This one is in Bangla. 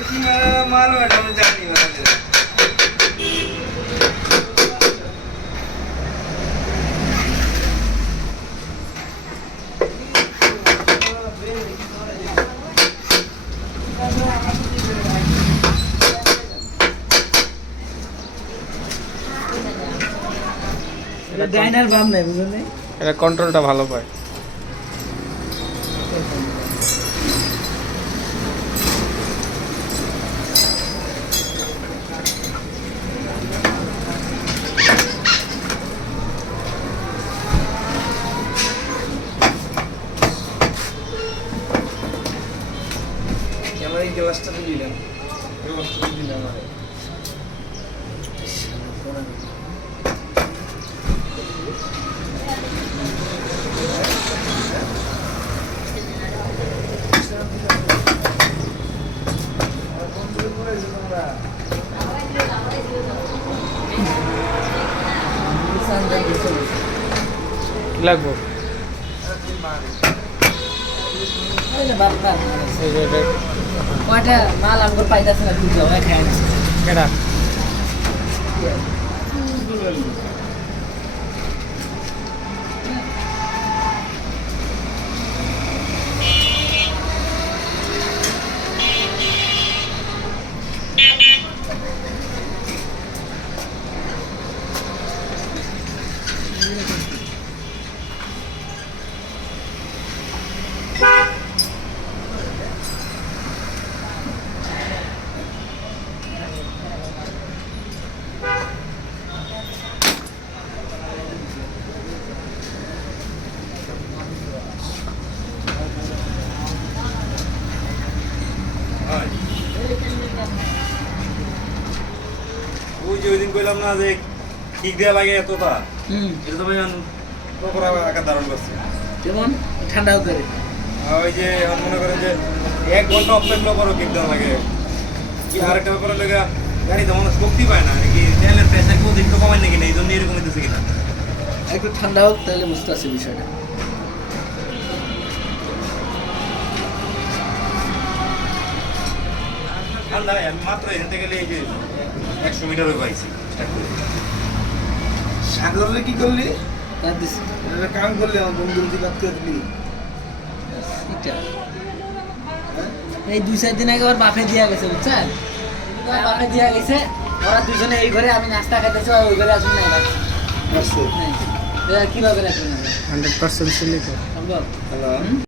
माल मैडम जाती है ডাইনার বাম নাই বুঝলেন এটা কন্ট্রোলটা ভালো পায় আমার এই গ্লাসটা তো দিলাম গ্লাসটা দিলাম আরে কি লাগবো কয়টা মাল আমগো পাইতাছে না তুই যাও খায় না কেডা ওই যে ওই দিন কইলাম না যে কিক দেয়া লাগে এতটা এটা তো ভাই প্রপার আকার ধারণ করছে যেমন ঠান্ডাও করে ওই যে এখন মনে করেন যে 1 ঘন্টা অপেক্ষা করো কিক দেওয়া লাগে কি আরেকটা ব্যাপার লাগা গাড়ি তো মানুষ শক্তি পায় না কি তেলের প্রেসার কেউ একটু কমায় নাকি না এই জন্য এরকম হইতেছে কিনা একটু ঠান্ডা হোক তাহলে বুঝতে পারছি বিষয়টা ঠান্ডা আমি মাত্র এখান থেকে গেলে এই যে 100 মিটার ওই পাইছি স্টার্ট করে সাগরে কি করলি তার দিস এটা কাম করলি আমার বন্ধুর দিকে বাদ করে দিলি এটা এই 2-4 দিন আগে ওর বাপে দিয়া গেছে বুঝছেন ওর বাপে দিয়া গেছে ওরা দুজনে এই ঘরে আমি নাস্তা খাইতেছি আর ওই ঘরে আসুন না এবার আসছে হ্যাঁ কিভাবে রাখবেন 100% সিলিকন সম্ভব হ্যালো